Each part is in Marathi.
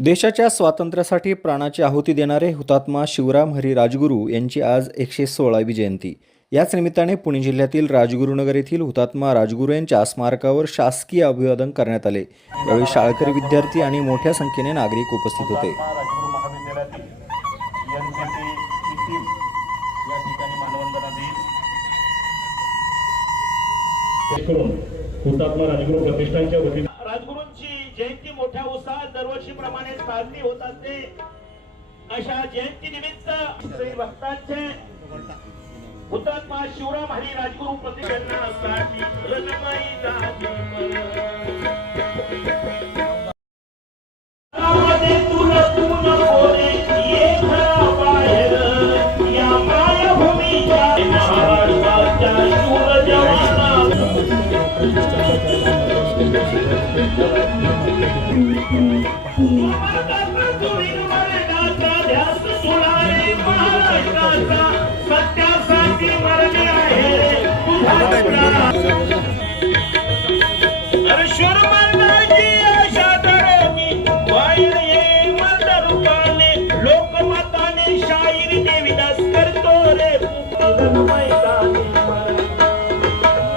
देशाच्या स्वातंत्र्यासाठी प्राणाची आहुती देणारे हुतात्मा शिवराम हरी राजगुरू यांची आज एकशे सोळावी जयंती. याच निमित्ताने पुणे जिल्ह्यातील राजगुरुनगर येथील हुतात्मा राजगुरू यांच्या स्मारकावर शासकीय अभिवादन करण्यात आले. यावेळी शाळकरी विद्यार्थी आणि मोठ्या संख्येने नागरिक उपस्थित होते. हुतात्मा राजगुरू प्रतिष्ठानच्या वतीने दरवर्षीप्रमाणे साजरी होत असते. अशा जयंती निमित्त श्री भक्तांचे हुतात्मा शिवराम हरी राजगुरु प्रतिष्ठानासाठी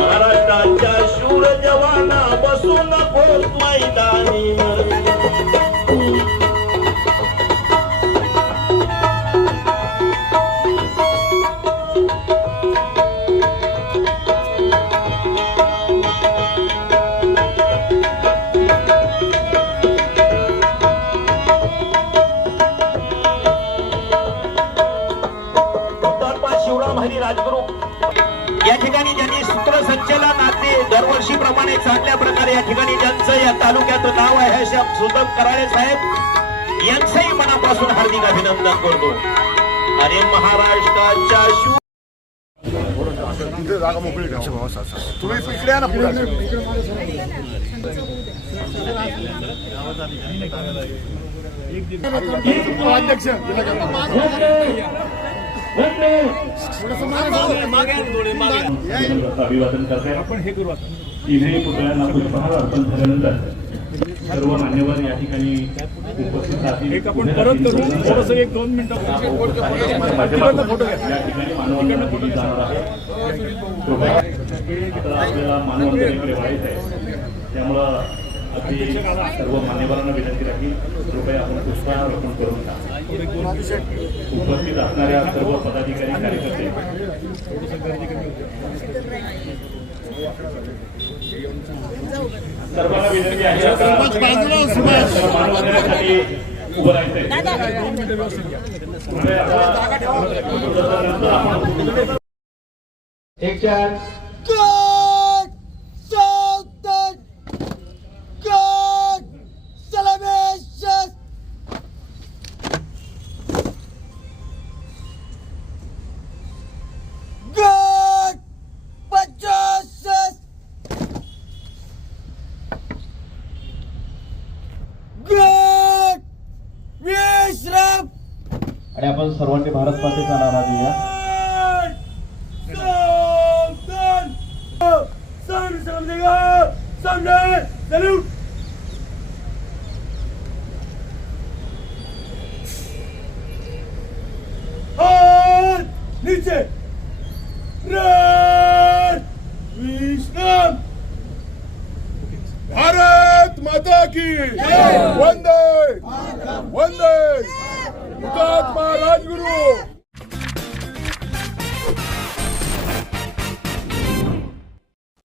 महाराष्ट्राच्या शूर जवाना बसून नकोस मैदानी राजगुरू. या ठिकाणी ज्यांनी सूत्रसंचलन अगदी दरवर्षीप्रमाणे चांगल्या प्रकारे या ठिकाणी ज्यांचं या तालुक्याचं नाव आहे हे श्याम सुदम कराळे साहेब यांचंही मनापासून हार्दिक अभिनंदन करतो. अरे महाराष्ट्राच्या शू तिथे जागा मोकळी ठेवा तुम्ही इकडे या ना पुढे अध्यक्ष अभिवादन करताय तिन्ही पुतळ्यांना पुष्पहार अर्पण झाल्यानंतर सर्व मान्यवर या ठिकाणी उपस्थित राहतील एक दोन या ठिकाणी दिली जाणार आहे आपल्याला मानवंदनेकडे व्हायचं आहे त्यामुळं अगदी सर्व मान्यवरांना विनंती राहील कृपया आपण पुष्पहार अर्पण करून टाका उपस्थित असणाऱ्या सर्व पदाधिकारी कार्यकर्ते. सर्वांना विनंती आहे आता उभं राहायचंय. एक चार. आणि आपण सर्वांनी भारत मातेचा नारा देऊया! Sultan! Sultan! Salute! की वंदे वंदे हुतात्मा राजगुरू